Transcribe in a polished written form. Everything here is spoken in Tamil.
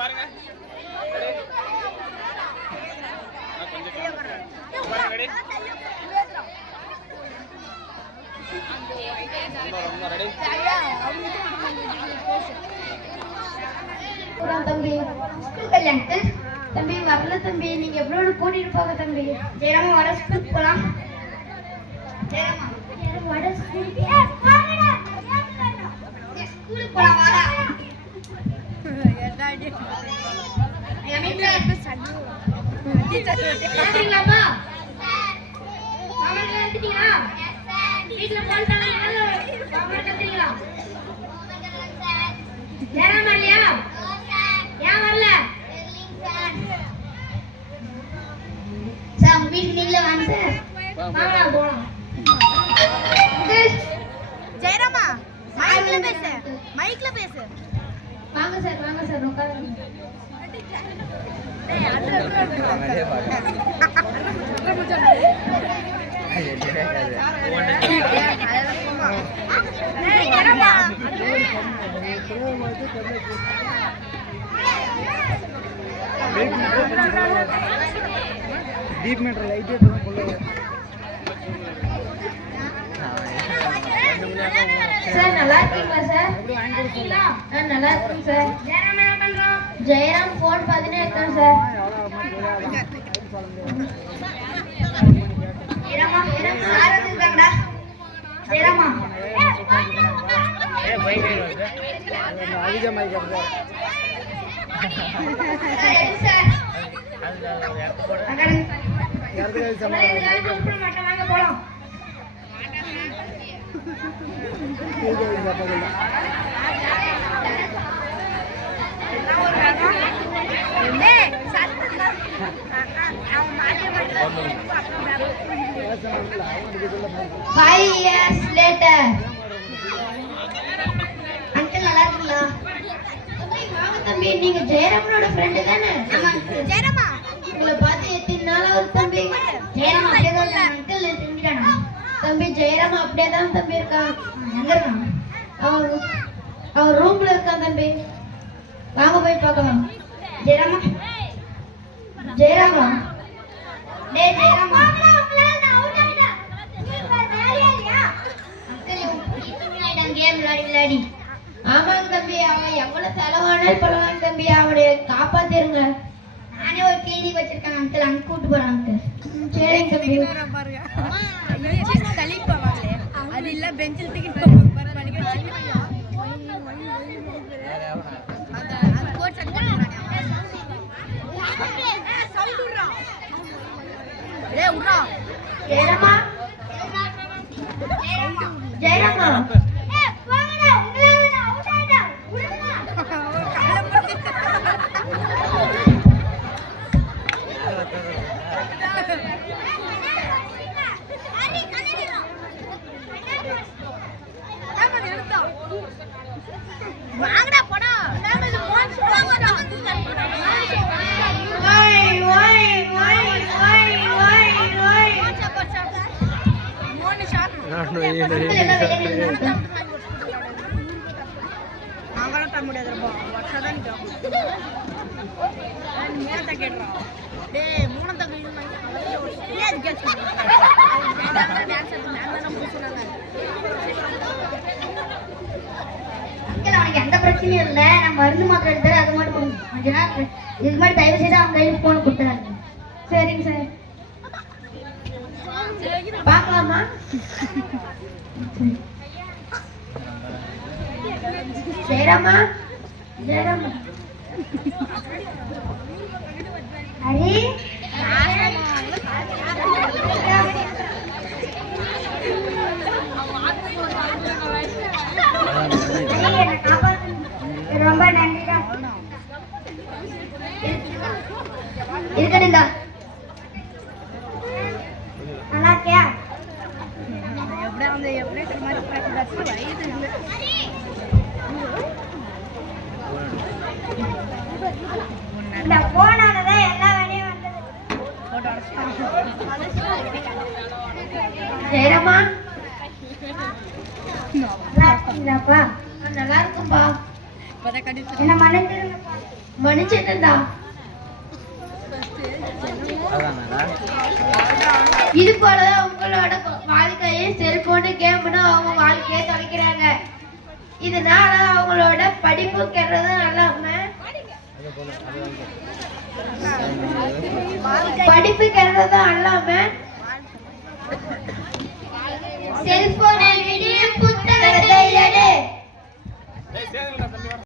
பாருங்க தம்பி ஸ்கூல் கல்யாணத்தில் தம்பி வரல தம்பி, நீங்க எப்படியோட கூட்டிட்டு போக தம்பி. ஜெயராமா வர ஸ்கூலுக்கு போலாம். ஜெயராமா வர ஸ்கூலுக்கு போலாம் வாடா. எடுத்துட்டீங்களாமா? மாமன் எடுத்துட்டீங்களா? வீட்டுல போன்ட்டாங்க மாமன் எடுத்துட்டீங்களா? ஜெயராமா இல்லையா? ஏன் வரல? சார் வீட்டுக்கு நீங்களே வாங்க சார். வாங்க போலாம். ஜெயராமா மைக்ல பேசு, மைக்ல பேசு. வாங்க சார் உட்காருங்க. डीप मीटर लाइट है तो बोलो சார் நல்லா இருக்கீங்களா சார்? நல்லா இருக்கேன் சார். ஜெயராம் என்ன பண்றோம்? ஜெயராம் போன் பார்த்துட்டே இருக்கான் சார். ஜெயராமா சார் வந்துட்டாங்கடா. ஜெயராமா அதிக மைக் வருது சார். யாருக்கு கூப்பிட மாட்டேன், வாங்க போலாம். Five years later. அங்கிள் நல்லா இருக்கீங்களா? வாங்க தம்பி, நீங்க ஜெயராமனோட ஃப்ரெண்டு தானே? ஜெயராமா உங்களை பார்த்து எத்தனை நாளா ஒரு தம்பி. ஜெயராமா அப்படியே தான் அங்கிள் தெரிஞ்சுட்டானா? தம்பி ஜெயராமா அப்படியே தான் தம்பி இருக்கான். எங்க இருக்கான்? அவன் ரூம்ல இருக்கான் தம்பி. வாங்க போய் பார்க்கலாம். ஜெயராமா ஜெயராமா டேய் ஜெயராமா விளையாடி. ஆமாங்க தம்பி, அவன் எவ்வளவு செலவானாலும் பரவாயில்ல தம்பி, அவனை காப்பாத்திருங்க. நானே ஒரு கிளினிக் வச்சிருக்கேன் அங்கிள், அங்க கூட்டு போறேன் அங்கிள். சரிங்க தம்பி. அது இல்ல பெஞ்சில் தூக்கிட்டு ஜெயராமா ஜெயராமா வாங்கடா போடா. அவனுக்கு எந்த பிரச்சனையும் இல்லை. நான் மருந்து மாத்திரை எடுத்தாரு, அது மட்டும் கொஞ்ச நேரம் இது மாதிரி தயவு செய்து அவங்க கையில் போன கொடுத்துறாங்க. சரிங்க சார். பார்க்கலாமா? ஜெயராமா ஜெயராமா அரே ரொம்ப நன்றிடா. இருக்கட்டும்டா. நல்லா இருக்கியா? இந்த போனாலதான் எல்லா வேலையும் வந்தது. ஜெயராமா நல்லா இருக்கீங்களாப்பா? நல்லா இருக்கும்பா. என்ன மன்னிச்சிருங்கப்பா. மன்னிச்சிட்டேன்டா. இது போலதான் உங்களோட வாழ்க்கையை செல்போனு கேம்னு அவங்க வாழ்க்கையை தொலைக்கிறாங்க. இதனால அவங்களோட படிப்பு கெடுறதும் இல்லாம படிப்பு கெடுறதும் இல்லாம